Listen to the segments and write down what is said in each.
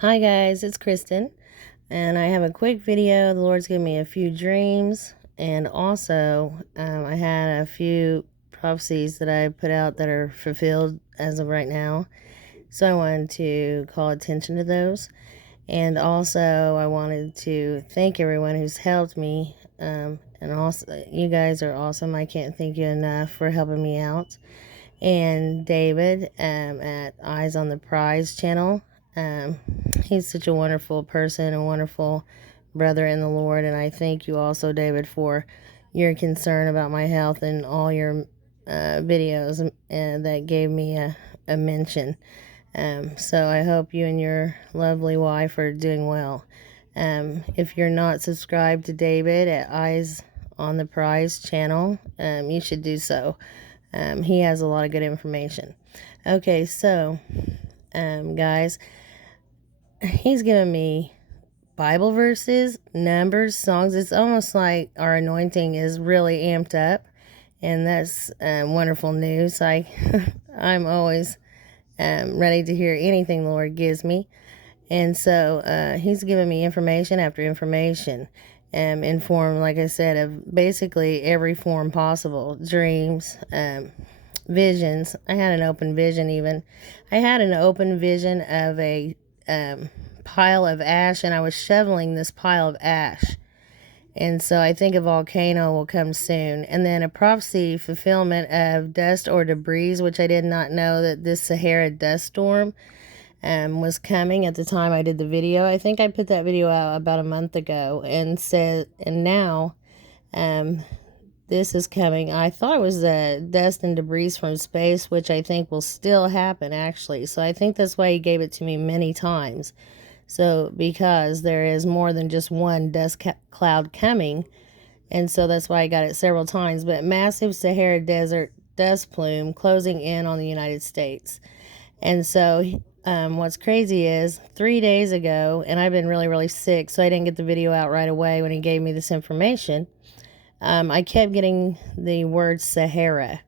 Hi guys, it's Kristen, and I have a quick video. The Lord's given me a few dreams, and also I had a few prophecies that I put out that are fulfilled as of right now. So I wanted to call attention to those, and also I wanted to thank everyone who's helped me. And also, you guys are awesome. I can't thank you enough for helping me out. And David at Eyes on the Prize channel. Um, he's such a wonderful person, a wonderful brother in the Lord. And I thank you also, David, for your concern about my health and all your videos that gave me a mention. So I hope you and your lovely wife are doing well. If you're not subscribed to David at Eyes on the Prize channel, you should do so. He has a lot of good information. Okay, so guys, he's given me Bible verses, numbers, songs. It's almost like our anointing is really amped up, and that's wonderful news. I'm always ready to hear anything the Lord gives me. And so he's given me information after information, in form, like I said, of basically every form possible. Dreams, visions. I had an open vision even. I had an open vision of a pile of ash, and I was shoveling this pile of ash. And so I think a volcano will come soon. And then a prophecy fulfillment of dust or debris, which I did not know that this Sahara dust storm was coming at the time I did the video. I think I put that video out about a month ago and now this is coming. I thought it was the dust and debris from space, which I think will still happen actually. So I think that's why he gave it to me many times. So because there is more than just one dust cloud coming, and so that's why I got it several times. But massive Sahara Desert dust plume closing in on the United States. And so what's crazy is 3 days ago, and I've been really, really sick, so I didn't get the video out right away when he gave me this information. I kept getting the word Sahara.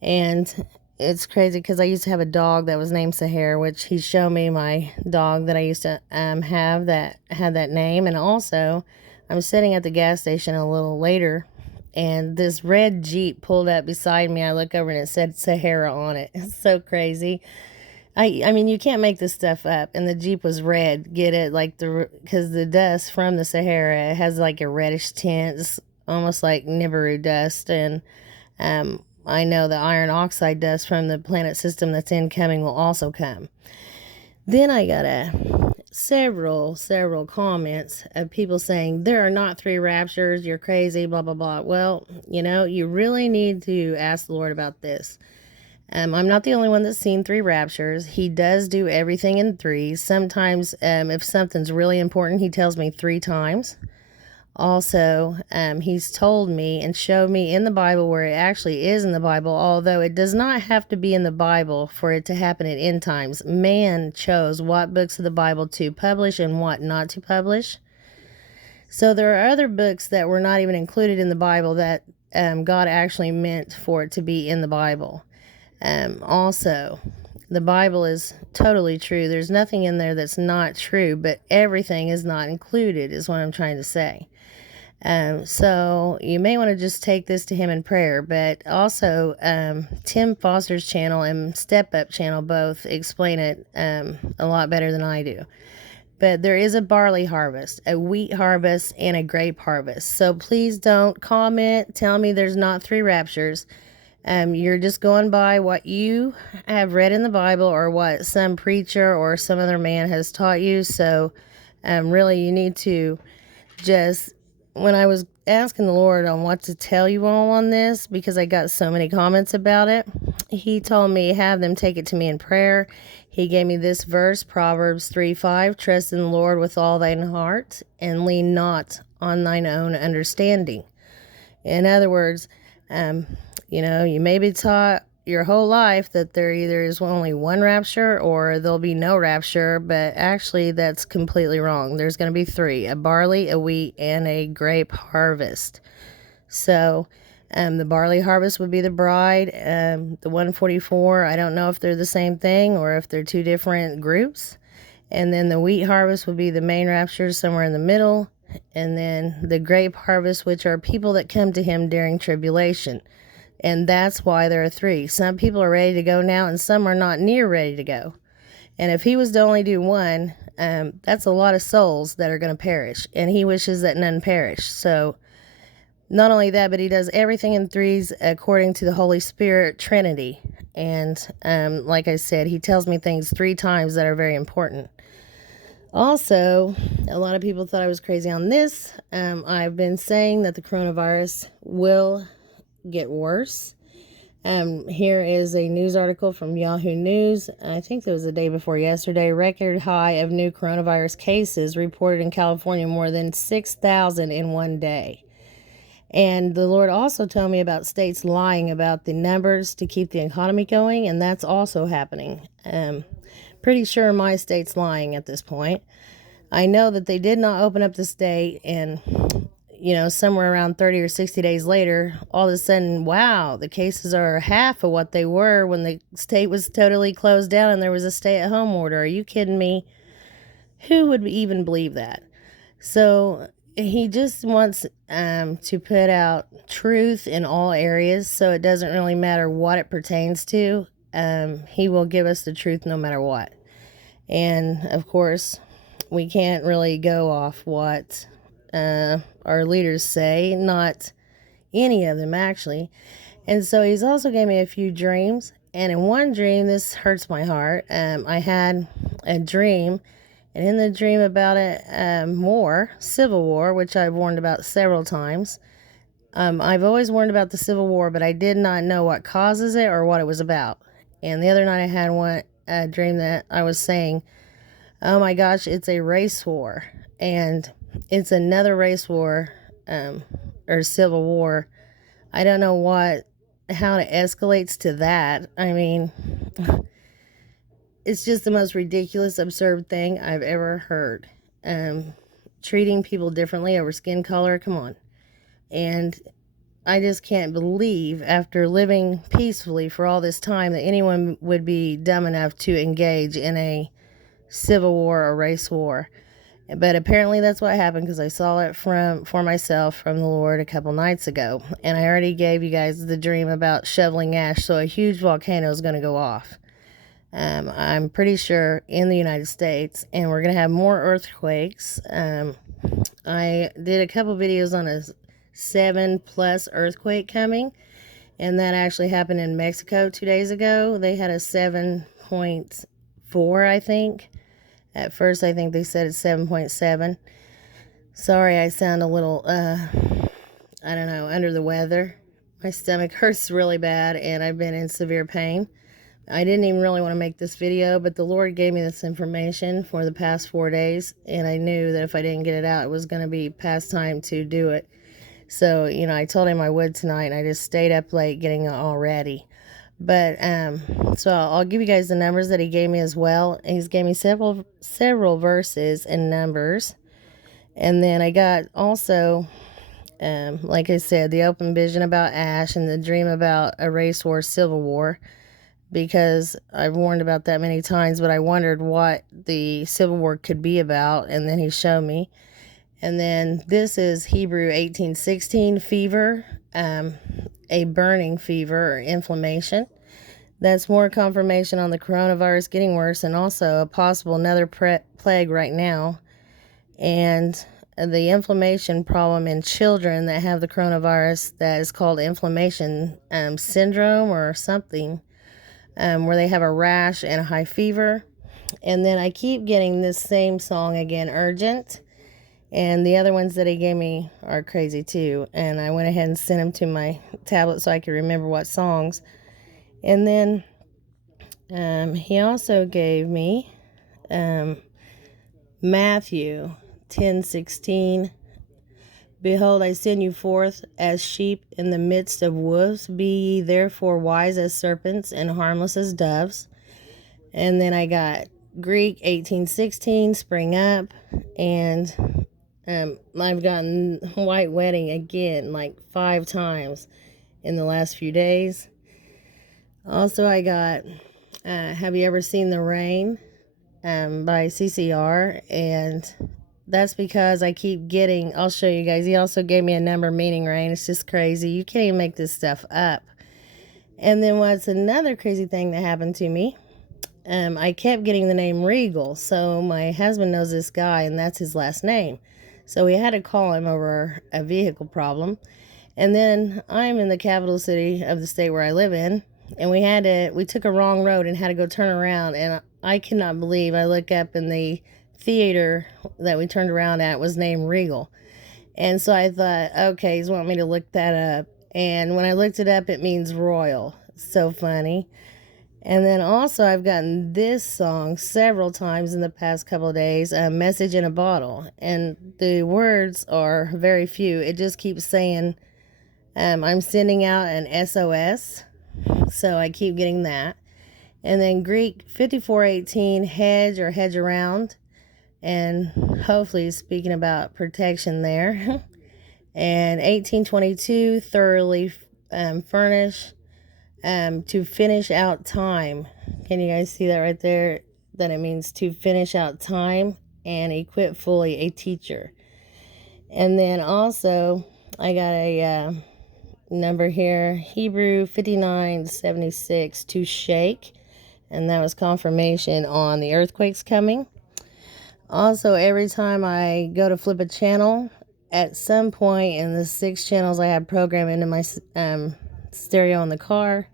And it's crazy because I used to have a dog that was named Sahara, which he showed me my dog that I used to have that had that name. And also, I'm sitting at the gas station a little later, and this red Jeep pulled up beside me. I look over and it said Sahara on it. It's so crazy. I mean, you can't make this stuff up. And the Jeep was red. Get it? Because the dust from the Sahara has like a reddish tint. It's almost like Nibiru dust. And I know the iron oxide dust from the planet system that's incoming will also come. Then I got several comments of people saying there are not 3 raptures, you're crazy, blah blah blah. Well, you really need to ask the Lord about this. I'm not the only one that's seen 3 raptures. He does do everything in 3s. Sometimes if something's really important, he tells me 3 times. Also, he's told me and showed me in the Bible where it actually is in the Bible, although it does not have to be in the Bible for it to happen at end times. Man chose what books of the Bible to publish and what not to publish. So there are other books that were not even included in the Bible that God actually meant for it to be in the Bible. Also, the Bible is totally true. There's nothing in there that's not true, but everything is not included, is what I'm trying to say. So you may want to just take this to him in prayer, but also Tim Foster's channel and Step Up channel both explain it a lot better than I do. But there is a barley harvest, a wheat harvest, and a grape harvest. So please don't comment, tell me there's not 3 raptures. You're just going by what you have read in the Bible or what some preacher or some other man has taught you. So really you need to just, when I was asking the Lord on what to tell you all on this, because I got so many comments about it, he told me have them take it to me in prayer. He gave me this verse, Proverbs 3:5, trust in the Lord with all thine heart and lean not on thine own understanding. In other words, you may be taught your whole life that there either is only one rapture or there'll be no rapture, but actually that's completely wrong. There's going to be 3, a barley, a wheat, and a grape harvest. So the barley harvest would be the bride. The 144, I don't know if they're the same thing or if they're 2 different groups. And then the wheat harvest would be the main rapture, somewhere in the middle. And then the grape harvest, which are people that come to him during tribulation. And that's why there are three. Some people are ready to go now, and some are not near ready to go. And if he was to only do one, that's a lot of souls that are going to perish. And he wishes that none perish. So not only that, but he does everything in threes according to the Holy Spirit Trinity. And like I said, he tells me things 3 times that are very important. Also, a lot of people thought I was crazy on this. I've been saying that the coronavirus will get worse. Here is a news article from Yahoo News. I think it was the day before yesterday. Record high of new coronavirus cases reported in California, more than 6,000 in one day. And the Lord also told me about states lying about the numbers to keep the economy going, and that's also happening. Pretty sure my state's lying at this point. I know that they did not open up the state, and somewhere around 30 or 60 days later, all of a sudden, wow, the cases are half of what they were when the state was totally closed down and there was a stay-at-home order. Are you kidding me? Who would even believe that? So he just wants to put out truth in all areas, so it doesn't really matter what it pertains to. He will give us the truth no matter what. And, of course, we can't really go off what our leaders say, not any of them, actually. And so he's also gave me a few dreams. And in one dream, this hurts my heart, I had a dream. And in the dream about civil war, which I've warned about several times. I've always warned about the Civil War, but I did not know what causes it or what it was about. And the other night I had a dream that I was saying, oh my gosh, it's a race war. And it's another race war, or civil war. I don't know how it escalates to that. I mean, it's just the most ridiculous, absurd thing I've ever heard. Treating people differently over skin color, come on. And I just can't believe, after living peacefully for all this time, that anyone would be dumb enough to engage in a civil war or race war. But apparently that's what happened, because I saw it for myself from the Lord a couple nights ago. And I already gave you guys the dream about shoveling ash, so a huge volcano is going to go off. I'm pretty sure in the United States, and we're going to have more earthquakes. I did a couple videos on a 7+ earthquake coming, and that actually happened in Mexico 2 days ago. They had a 7.4, I think. At first, I think they said it's 7.7. Sorry, I sound a little, I don't know, under the weather. My stomach hurts really bad, and I've been in severe pain. I didn't even really want to make this video, but the Lord gave me this information for the past 4 days, and I knew that if I didn't get it out, it was going to be past time to do it. So, I told him I would tonight, and I just stayed up late getting it all ready. But, so I'll give you guys the numbers that he gave me as well. He's gave me several verses and numbers. And then I got also, like I said, the open vision about ash and the dream about a race war, civil war, because I've warned about that many times, but I wondered what the civil war could be about, and then he showed me. And then this is Hebrew 18:16, fever, a burning fever or inflammation. That's more confirmation on the coronavirus getting worse, and also a possible another plague right now. And the inflammation problem in children that have the coronavirus, that is called inflammation syndrome or something, where they have a rash and a high fever. And then I keep getting this same song again, Urgent. And the other ones that he gave me are crazy too. And I went ahead and sent them to my tablet so I could remember what songs. And then he also gave me Matthew 10:16. Behold, I send you forth as sheep in the midst of wolves. Be ye therefore wise as serpents and harmless as doves. And then I got Greek 18:16, spring up. And I've gotten white wedding again like 5 times in the last few days. Also, I got, have you ever seen the rain? by CCR, and that's because I keep getting, I'll show you guys, he also gave me a number meaning rain. It's just crazy. You can't even make this stuff up. And then what's another crazy thing that happened to me, I kept getting the name Regal. So my husband knows this guy, and that's his last name. So we had to call him over a vehicle problem. And then I'm in the capital city of the state where I live in, and we took a wrong road and had to go turn around. And I cannot believe I look up in the theater that we turned around at was named Regal. And so I thought, okay, he's wanting me to look that up. And when I looked it up, it means royal. So funny. And then also I've gotten this song several times in the past couple of days, a message in a bottle. And the words are very few. It just keeps saying, I'm sending out an SOS. So I keep getting that. And then Greek 5418, hedge or hedge around. And hopefully speaking about protection there. And 1822, thoroughly furnish. To finish out time. Can you guys see that right there? That it means to finish out time and equip fully a teacher. And then also I got a number here, Hebrew 5976, to shake, and that was confirmation on the earthquakes coming. Also, every time I go to flip a channel, at some point in the 6 channels I have programmed into my stereo in the car,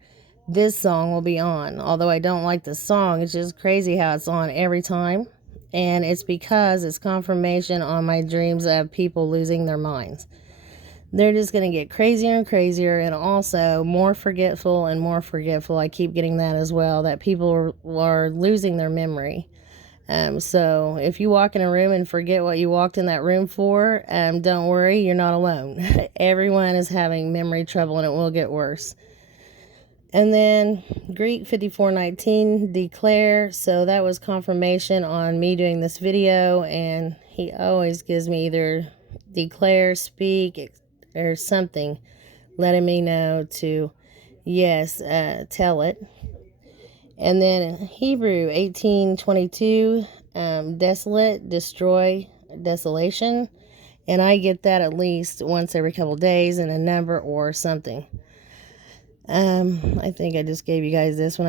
this song will be on. Although I don't like the song, it's just crazy how it's on every time. And it's because it's confirmation on my dreams of people losing their minds. They're just going to get crazier and crazier, and also more forgetful and more forgetful. I keep getting that as well, that people are losing their memory. So if you walk in a room and forget what you walked in that room for, don't worry, you're not alone. Everyone is having memory trouble, and it will get worse. And then Greek 5419, declare. So that was confirmation on me doing this video, and he always gives me either declare, speak, or something, letting me know to, yes, tell it. And then Hebrew 1822, desolate, destroy, desolation. And I get that at least once every couple days in a number or something. I think I just gave you guys this one.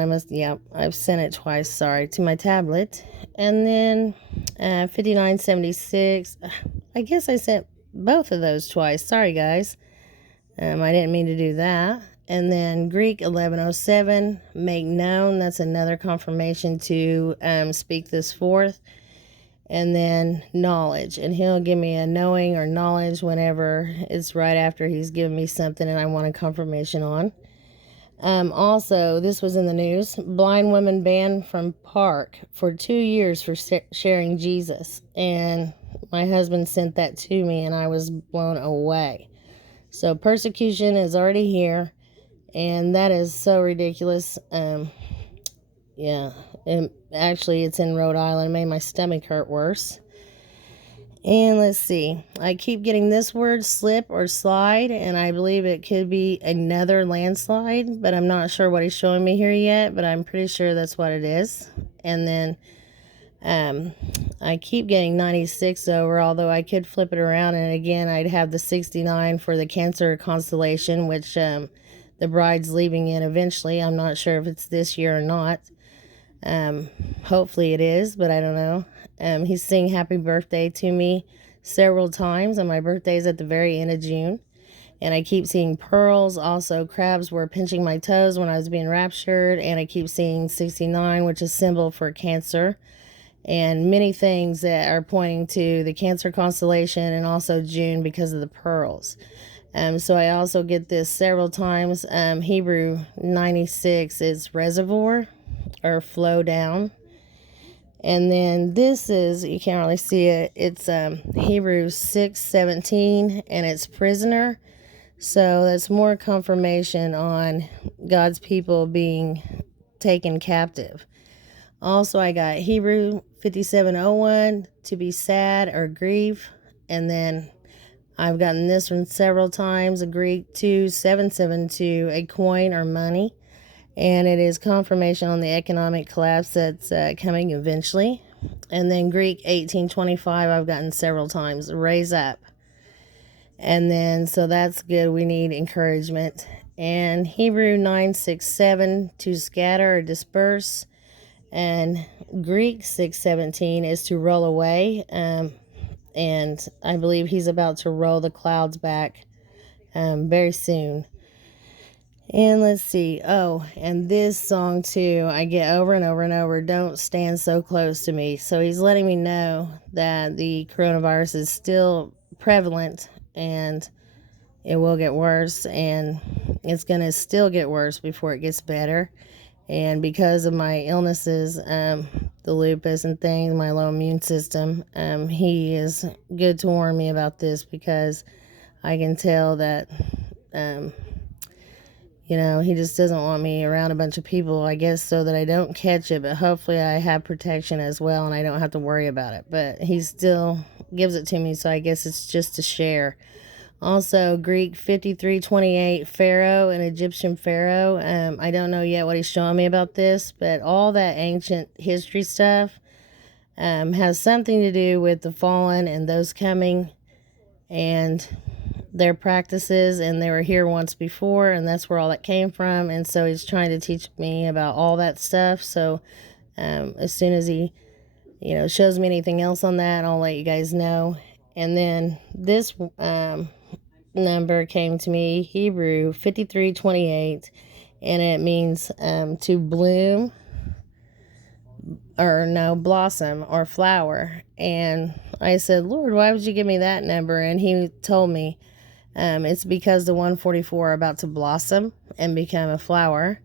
I've sent it twice, sorry, to my tablet. And then 5976, I guess I sent both of those twice. Sorry, guys. I didn't mean to do that. And then Greek 1107, make known. That's another confirmation to speak this forth. And then knowledge. And he'll give me a knowing or knowledge whenever it's right after he's given me something and I want a confirmation on. Also, this was in the news. Blind woman banned from park for 2 years for sharing Jesus. And my husband sent that to me, and I was blown away. So persecution is already here, and that is so ridiculous. Yeah, and actually it's in Rhode Island. It made my stomach hurt worse. And let's see, I keep getting this word, slip or slide, and I believe it could be another landslide, but I'm not sure what he's showing me here yet, but I'm pretty sure that's what it is. And then I keep getting 96 over, although I could flip it around, and again, I'd have the 69 for the Cancer constellation, which the bride's leaving in eventually. I'm not sure if it's this year or not. Hopefully it is, but I don't know. He's saying happy birthday to me several times, and my birthday is at the very end of June. And I keep seeing pearls. Also, crabs were pinching my toes when I was being raptured. And I keep seeing 69, which is symbol for Cancer. And many things that are pointing to the Cancer constellation and also June because of the pearls. So I also get this several times. Hebrew 96 is reservoir or flow down. And then this is, you can't really see it, it's Hebrews 6:17, and it's prisoner. So that's more confirmation on God's people being taken captive. Also, I got Hebrew 57:01, to be sad or grieve. And then I've gotten this one several times, a Greek 2772, a coin or money. And it is confirmation on the economic collapse that's coming eventually. And then Greek 1825, I've gotten several times. Raise up. And then, so that's good. We need encouragement. And Hebrew 9:6-7, to scatter or disperse. And Greek 6:17 is to roll away. And I believe he's about to roll the clouds back very soon. And let's see. Oh, and this song too, I get over and over and over. Don't stand so close to me. So he's letting me know that the coronavirus is still prevalent and it will get worse, and it's going to still get worse before it gets better. And because of my illnesses, the lupus and things, my low immune system, he is good to warn me about this, because I can tell that, he just doesn't want me around a bunch of people, I guess, so that I don't catch it. But hopefully I have protection as well and I don't have to worry about it. But he still gives it to me, so I guess it's just to share. Also, Greek 53:28, Pharaoh, an Egyptian Pharaoh. I don't know yet what he's showing me about this, but all that ancient history stuff has something to do with the fallen and those coming and their practices, and they were here once before, and that's where all that came from. And so he's trying to teach me about all that stuff. So as soon as he shows me anything else on that, I'll let you guys know. And then this number came to me, Hebrew 53:28, and it means to bloom, or no, blossom or flower. And I said, Lord, why would you give me that number? And he told me it's because the 144 are about to blossom and become a flower.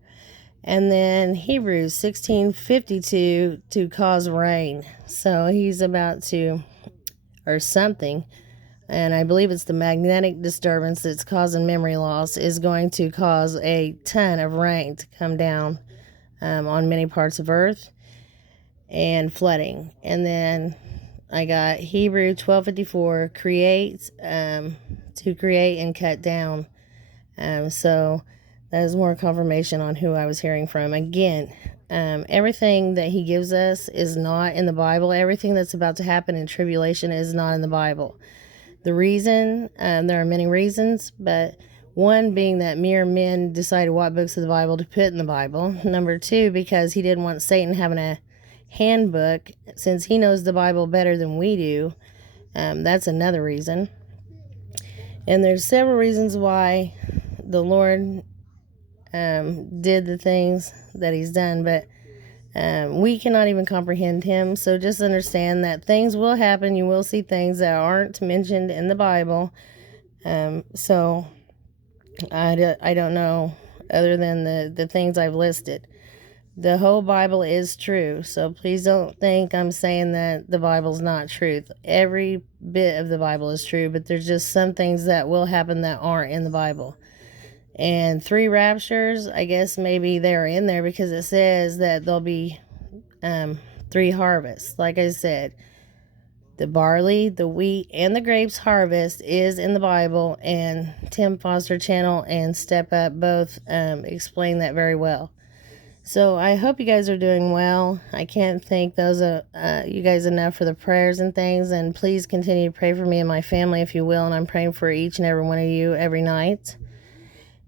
And then Hebrews 16:52, to cause rain. So he's about to, or something, and I believe it's the magnetic disturbance that's causing memory loss, is going to cause a ton of rain to come down on many parts of Earth, and flooding. And then I got Hebrew 12:54, create, to create and cut down. So that is more confirmation on who I was hearing from. Again, everything that he gives us is not in the Bible. Everything that's about to happen in tribulation is not in the Bible. The reason, there are many reasons, but one being that mere men decided what books of the Bible to put in the Bible. Number two, because he didn't want Satan having a handbook, since he knows the Bible better than we do. That's another reason. And there's several reasons why the Lord did the things that he's done, but we cannot even comprehend him. So just understand that things will happen. You will see things that aren't mentioned in the Bible. So I don't know, other than the things I've listed. The whole Bible is true, so please don't think I'm saying that the Bible's not truth. Every bit of the Bible is true, but there's just some things that will happen that aren't in the Bible. And 3 raptures, I guess maybe they're in there because it says that there'll be 3 harvests. Like I said, the barley, the wheat, and the grapes harvest is in the Bible, and Tim Foster channel and Step Up both explain that very well. So I hope you guys are doing well. I can't thank you guys enough for the prayers and things, and please continue to pray for me and my family if you will, and I'm praying for each and every one of you every night.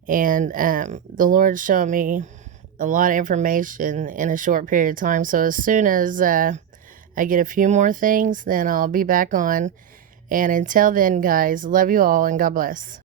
And the Lord's showing me a lot of information in a short period of time, so as soon as I get a few more things, then I'll be back on. And until then, guys, love you all and God bless.